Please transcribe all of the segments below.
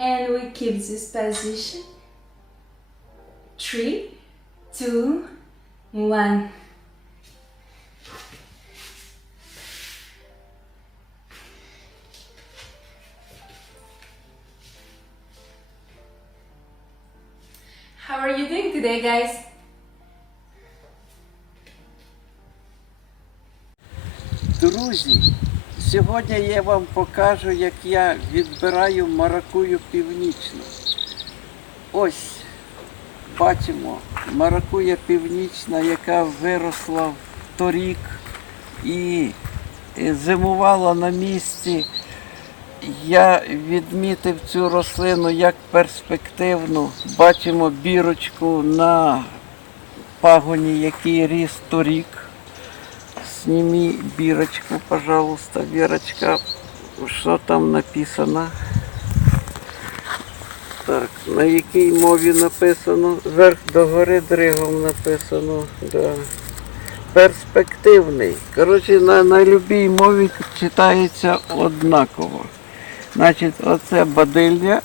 And we keep this position. Three, two, one. How are you doing today, guys? Друзі, сьогодні я вам покажу, як я відбираю маракую північну. Ось бачимо маракуя північна, яка виросла торік і зимувала на місці. Я відмітив цю рослину як перспективну. Бачимо бірочку на пагоні, який ріс торік. Сними бирочку, пожалуйста, Верочка. Що там написано? Так, на якій мові написано? Вверх до гори дригом написано. Да. Перспективний. Коротше, на, на любій мові читається однаково. Значить, оце бадильня.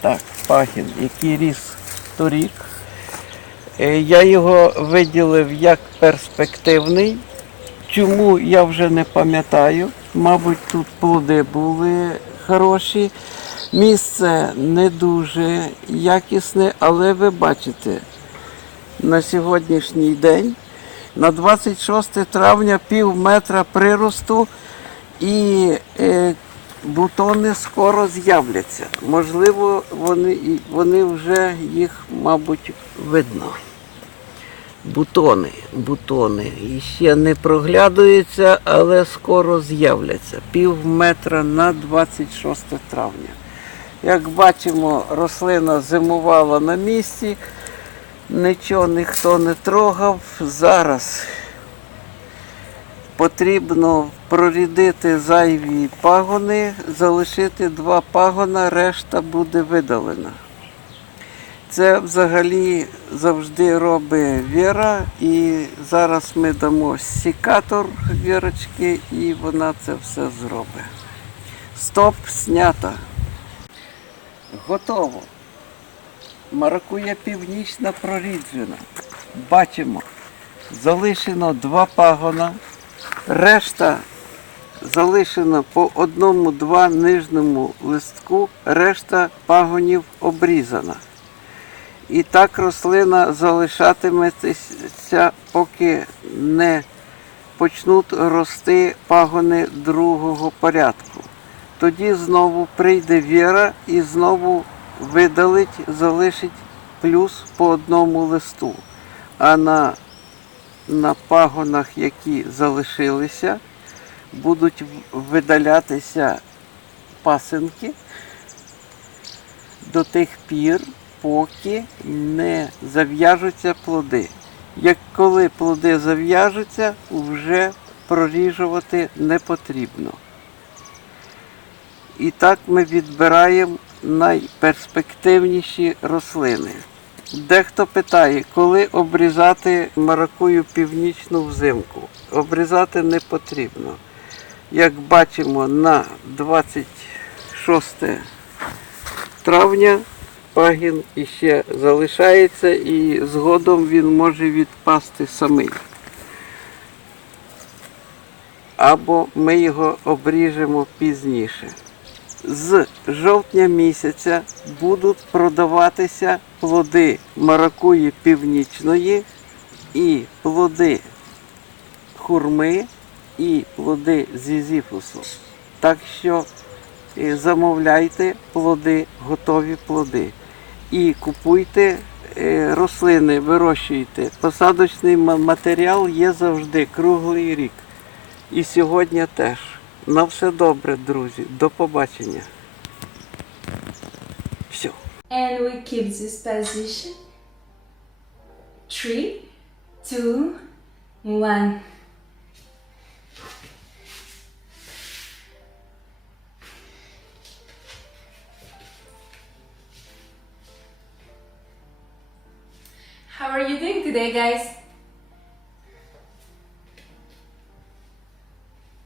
Так, пагін, який ріс торік. Е, Я його виділив як перспективний. Чому я вже не пам'ятаю. Мабуть, тут плоди були хороші. Місце не дуже якісне, але ви бачите, на сьогоднішній день, на 26 травня пів метра приросту і е, бутони скоро з'являться. Можливо, вони, вони вже їх, мабуть, видно. Бутони, бутони. І ще не проглядуються, але скоро з'являться. Пів метра на 26 травня. Як бачимо, рослина зимувала на місці, нічого ніхто не трогав. Зараз потрібно прорідити зайві пагони, залишити два пагона, решта буде видалена. Це взагалі завжди робить Віра, і зараз ми дамо сікатор Вірочки, і вона це все зробить. Стоп, знято. Готово. Маракуя північна проріджена. Бачимо, залишено два пагона, решта залишено по одному-два нижньому листку, решта пагонів обрізана. І так рослина залишатиметься, поки не почнуть рости пагони другого порядку. Тоді знову прийде віра і знову видалить, залишить плюс по одному листу. А на, на пагонах, які залишилися, будуть видалятися пасинки до тих пір, поки не зав'яжуться плоди. Як коли плоди зав'яжуться, вже проріжувати не потрібно. І так ми відбираємо найперспективніші рослини. Дехто питає, коли обрізати маракую північну взимку. Обрізати не потрібно. Як бачимо, на 26 травня пагін іще залишається і згодом він може відпасти самий. Або ми його обріжемо пізніше. З жовтня місяця будуть продаватися плоди маракуї північної і плоди хурми і плоди зізіфусу. Так що е, замовляйте плоди, готові плоди. І купуйте е, рослини, вирощуйте. Посадочний матеріал є завжди круглий рік. І сьогодні теж. На все добре, друзі. До побачення. Все. And we keep this position. Three, two, one. Are you doing today, guys?